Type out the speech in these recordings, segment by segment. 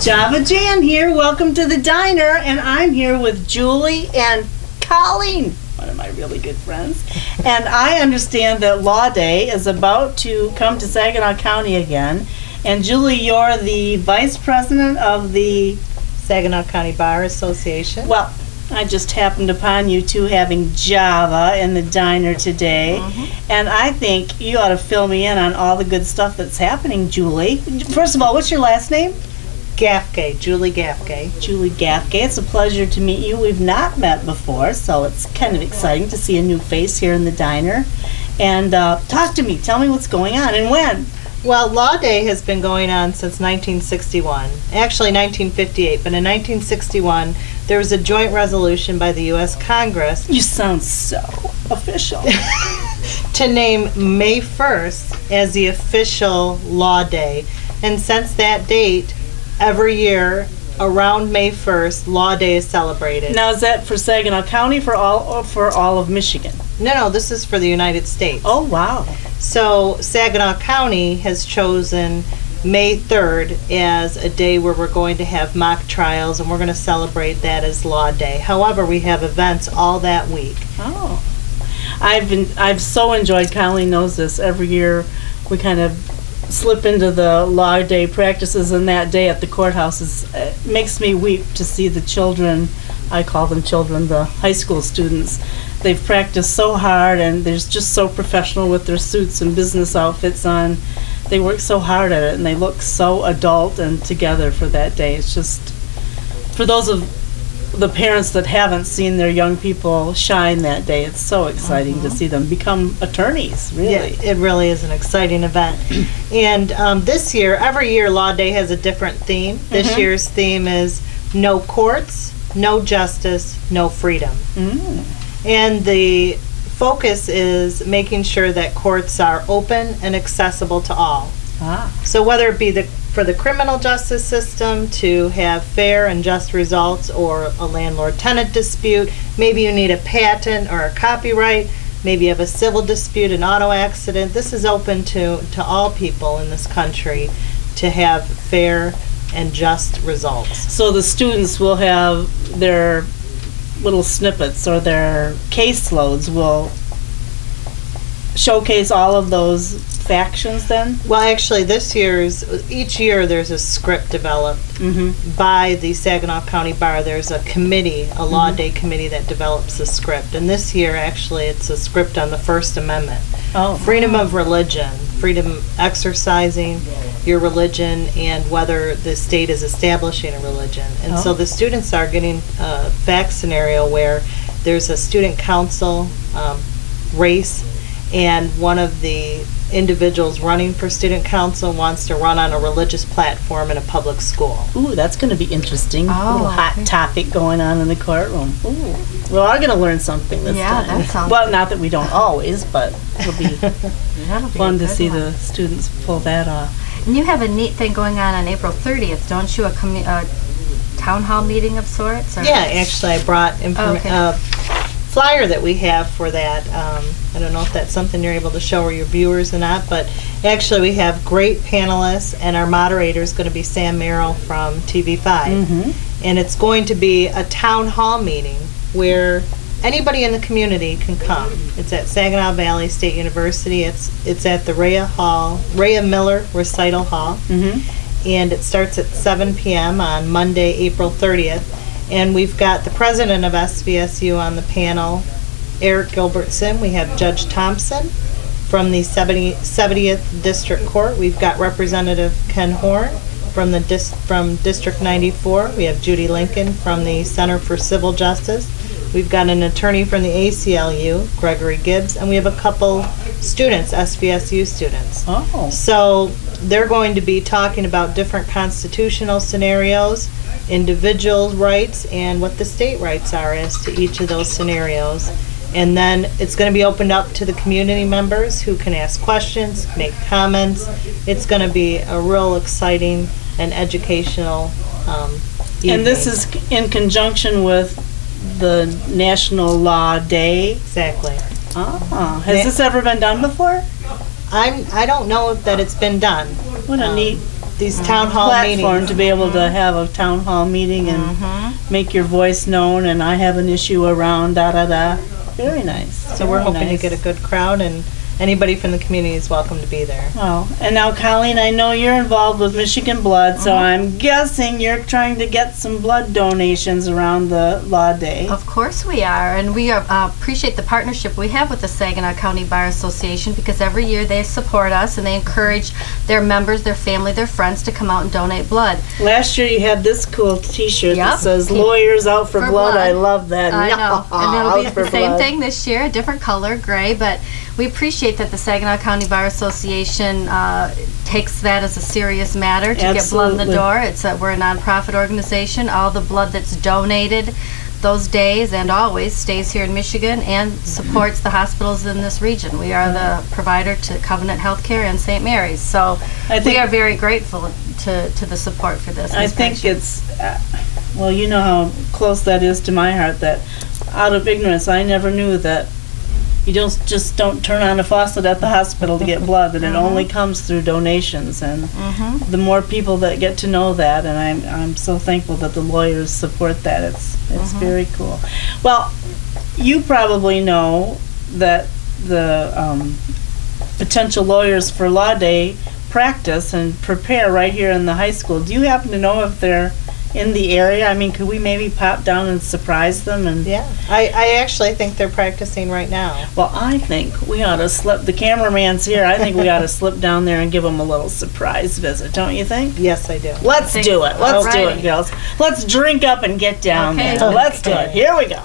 Java Jan here. Welcome to the diner, and I'm here with Julie and Colleen, one of my really good friends. And I understand that Law Day is about to come to Saginaw County again. And Julie, you're the vice president of the Saginaw County Bar Association. Well, I just happened upon you two having Java in the diner today. And I think you ought to fill me in on all the good stuff that's happening, Julie. First of all, what's your last name? Gaffgay, Julie Gaffgay. Julie Gaffgay. It's a pleasure to meet you. We've not met before, so it's kind of exciting to see a new face here in the diner. And talk to me. Tell me what's going on and when. Well, Law Day has been going on since 1961. Actually, 1958. But in 1961, there was a joint resolution by the U.S. Congress. You sound so official. To name May 1st as the official Law Day. And since that date, every year around May 1st, Law Day is celebrated. Now, is that for Saginaw County or for all of Michigan? No, this is for the United States. Oh, wow. So Saginaw County has chosen May 3rd as a day where we're going to have mock trials, and we're going to celebrate that as Law Day. However, we have events all that week. Oh. I've so enjoyed, Colleen knows this, every year we kind of slip into the Law Day practices, and that day at the courthouse it makes me weep to see the children. I call them children, the high school students. They've practiced so hard, and they're just so professional with their suits and business outfits on. They work so hard at it, and they look so adult and together for that day. It's just, for those of the parents that haven't seen their young people shine that day, it's so exciting to see them become attorneys, really. Yeah, it really is an exciting event. And this year, every year Law Day has a different theme. This year's theme is No Courts, No Justice, No Freedom. And the focus is making sure that courts are open and accessible to all. So whether it be for the criminal justice system to have fair and just results, or a landlord-tenant dispute, maybe you need a patent or a copyright, maybe you have a civil dispute, an auto accident, this is open to all people in this country to have fair and just results. So the students will have their little snippets, or their caseloads will showcase all of those factions then? Well, actually, each year there's a script developed by the Saginaw County Bar. There's a committee, a Law Day committee, that develops a script. And this year, actually, it's a script on the First Amendment. Freedom of religion, freedom exercising your religion, and whether the state is establishing a religion. And so the students are getting a fact scenario where there's a student council race, and one of the individuals running for student council wants to run on a religious platform in a public school. Ooh, that's going to be interesting. A little hot topic going on in the courtroom. Ooh. We're all going to learn something this time. Yeah, that sounds well, not that we don't always, but it'll be fun to see the students pull that off. And you have a neat thing going on April 30th, don't you? A town hall meeting of sorts? Or? Yeah, actually, I brought a flyer that we have for that. I don't know if that's something you're able to show your viewers or not, but actually we have great panelists, and our moderator is going to be Sam Merrill from TV5. And it's going to be a town hall meeting where anybody in the community can come. It's at Saginaw Valley State University. It's at the Rhea Miller Recital Hall. And it starts at 7 p.m. on Monday, April 30th. And we've got the president of SVSU on the panel, Eric Gilbertson. We have Judge Thompson from the 70th District Court. We've got Representative Ken Horn from District 94. We have Judy Lincoln from the Center for Civil Justice. We've got an attorney from the ACLU, Gregory Gibbs, and we have a couple students, SVSU students. So they're going to be talking about different constitutional scenarios, individual rights, and what the state rights are as to each of those scenarios. And then it's going to be opened up to the community members who can ask questions, make comments. It's going to be a real exciting and educational evening. And this is in conjunction with the National Law Day? Exactly. Has this ever been done before? I don't know that it's been done. What a neat these town hall platform meetings. to be able to have a town hall meeting and make your voice known, and I have an issue around, da-da-da. Very nice. So we're Very hoping to nice. get a good crowd, and anybody from the community is welcome to be there. Oh, and now Colleen, I know you're involved with Michigan Blood, so I'm guessing you're trying to get some blood donations around the Law Day. Of course we are, and we appreciate the partnership we have with the Saginaw County Bar Association, because every year they support us and they encourage their members, their family, their friends to come out and donate blood. Last year you had this cool T-shirt that Yep. says "Lawyers Out for Blood." I love that. I know, and it'll be Out for the same blood. thing this year, a different color, gray, but we appreciate that the Saginaw County Bar Association takes that as a serious matter to get blood in the Absolutely. door. We're a nonprofit organization. All the blood that's donated those days and always stays here in Michigan and supports the hospitals in this region. We are the provider to Covenant Healthcare and St. Mary's, so I think- we are very grateful to the support for this. I Ms. think Gretchen. it's, well, you know how close that is to my heart, that out of ignorance, I never knew that you just don't turn on a faucet at the hospital to get blood, that it only comes through donations. And the more people that get to know that, and I'm so thankful that the lawyers support that. It's very cool. Well, you probably know that the potential lawyers for Law Day practice and prepare right here in the high school. Do you happen to know if they're in the area? I mean, could we maybe pop down and surprise them? And Yeah, I actually think they're practicing right now. well, I think we ought to slip, the cameraman's here, I think we ought to slip down there and give them a little surprise visit, don't you think? Yes, I do. Let's think do it. so. Let's do Alrighty. it, girls. Let's drink up and get down Okay. there. Let's do it. Here we go.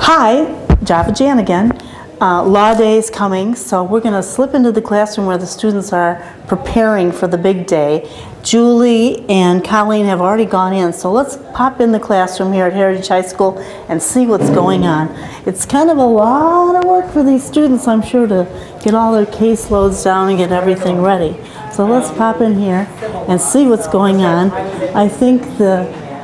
Hi, Java Jan again. Law Day is coming, so we're going to slip into the classroom where the students are preparing for the big day. Julie and Colleen have already gone in, so let's pop in the classroom here at Heritage High School and see what's going on. It's kind of a lot of work for these students, I'm sure, to get all their caseloads down and get everything ready. So let's pop in here and see what's going on. I think the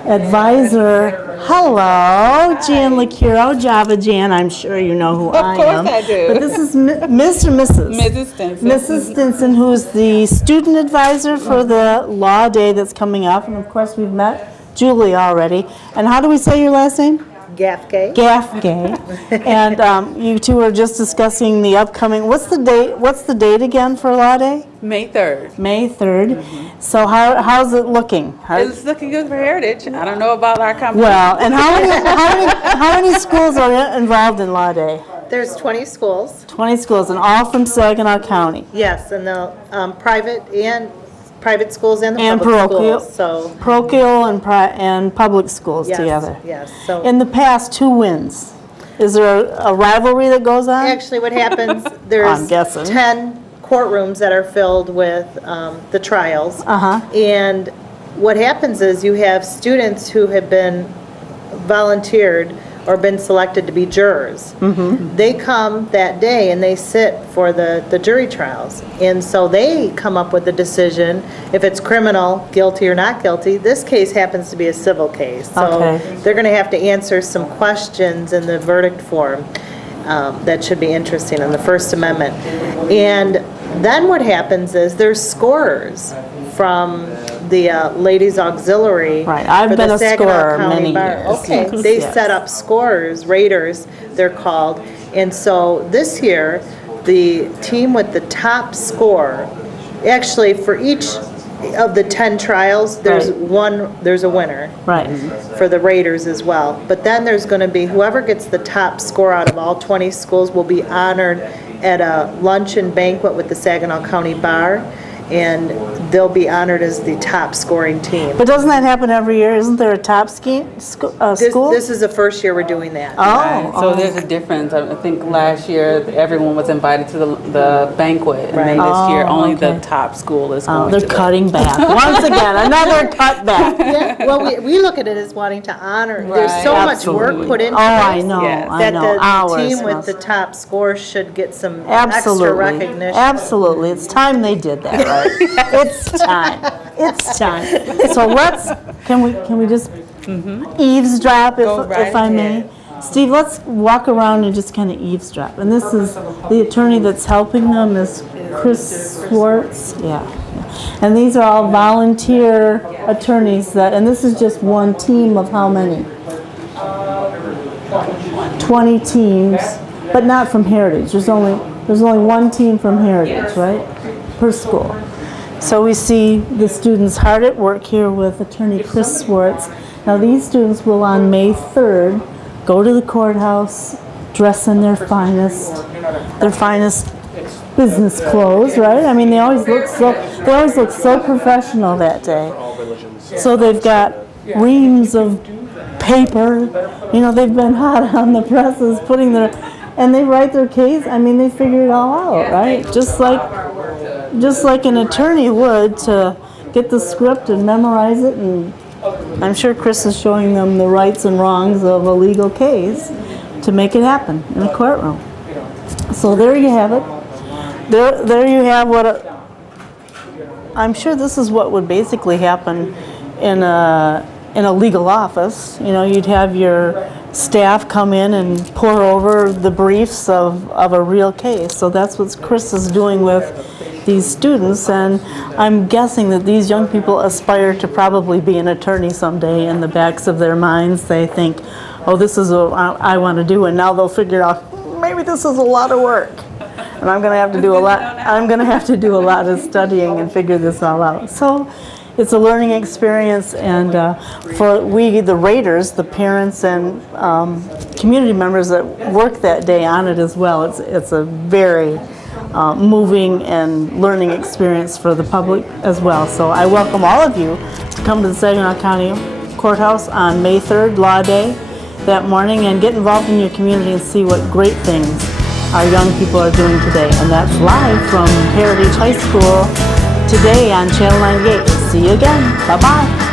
advisor, hello, Jan Lacuro, Java Jan, I'm sure you know who I am. Of course I do. But this is Mr. and Mrs. Mrs. Stinson. Mrs. Stinson, who's the student advisor for the Law Day that's coming up. And of course, we've met Julie already. And how do we say your last name? Gaffgay? Gaffgay. And you two are just discussing the upcoming, what's the date again for Law Day? May 3rd. May 3rd. So how's it looking? It's looking good for Heritage. I don't know about our company. Well, and how many schools are involved in Law Day? There's 20 schools. 20 schools, and all from Saginaw County. Yes, and the private schools and the And public parochial. schools. So, Parochial and public schools yes, together. yes. So In the past, who wins? Is there a rivalry that goes on? actually what happens, I'm there's guessing. 10 courtrooms that are filled with the trials. Uh-huh. And what happens is you have students who have been volunteered or been selected to be jurors. Mm-hmm. They come that day and they sit for the jury trials. And so they come up with the decision, if it's criminal, guilty or not guilty. This case happens to be a civil case. So Okay. they're going to have to answer some questions in the verdict form. That should be interesting on the First Amendment. And then what happens is there's scorers from the Ladies Auxiliary. Right, I've for the been a Saginaw scorer County many Bar. years. Okay, Yes, they yes. set up scorers, raters, they're called. And so this year, the team with the top score, actually for each of the 10 trials, there's Right. there's a winner Right. for the raters as well. But then there's going to be, whoever gets the top score out of all 20 schools will be honored at a luncheon banquet with the Saginaw County Bar, and they'll be honored as the top scoring team. But doesn't that happen every year? Isn't there a top school? This is the first year we're doing that. Right. Oh, So there's a difference. I think last year everyone was invited to the banquet, and then Right. this year Oh, only okay. the top school is oh, going they're to. cutting back. Once again, another cut back. Yeah, well, we look at it as wanting to honor, there's so Right. much work Absolutely. put into Oh, I this. know, Yes. I That know. the Hours. team with must- the top score should get some extra Absolutely. recognition. Absolutely. It's time they did that, right? It's time. It's time. So can we just eavesdrop Go if right I may? ahead. Steve, let's walk around and just kind of eavesdrop. And this is the attorney that's helping them is Chris Swartz. Yeah. And these are all volunteer attorneys that, and this is just one team of how many? 20 teams, but not from Heritage. There's only one team from Heritage, right? Per school. So we see the students hard at work here with Attorney Chris Swartz. Now these students will on May 3rd go to the courthouse, dress in their finest business clothes, right? I mean, they always look so professional that day. So they've got reams of paper. You know, they've been hot on the presses, and they write their case. I mean, they figure it all out, right? Just like an attorney would, to get the script and memorize it. And I'm sure Chris is showing them the rights and wrongs of a legal case to make it happen in a courtroom. So there you have it. There you have I'm sure this is what would basically happen in a legal office. You know, you'd have your staff come in and pour over the briefs of a real case. So that's what Chris is doing with these students, and I'm guessing that these young people aspire to probably be an attorney someday. In the backs of their minds, they think, oh, this is what I want to do, and now they'll figure out, maybe this is a lot of work, and I'm going to have to do a lot. I'm going to have to do a lot of studying and figure this all out. So it's a learning experience, and for we, the raters, the parents and community members that work that day on it as well, it's a very moving and learning experience for the public as well. So I welcome all of you to come to the Saginaw County Courthouse on May 3rd, Law Day, that morning, and get involved in your community and see what great things our young people are doing today. And that's live from Heritage High School today on Channel 98. See you again. Bye-bye.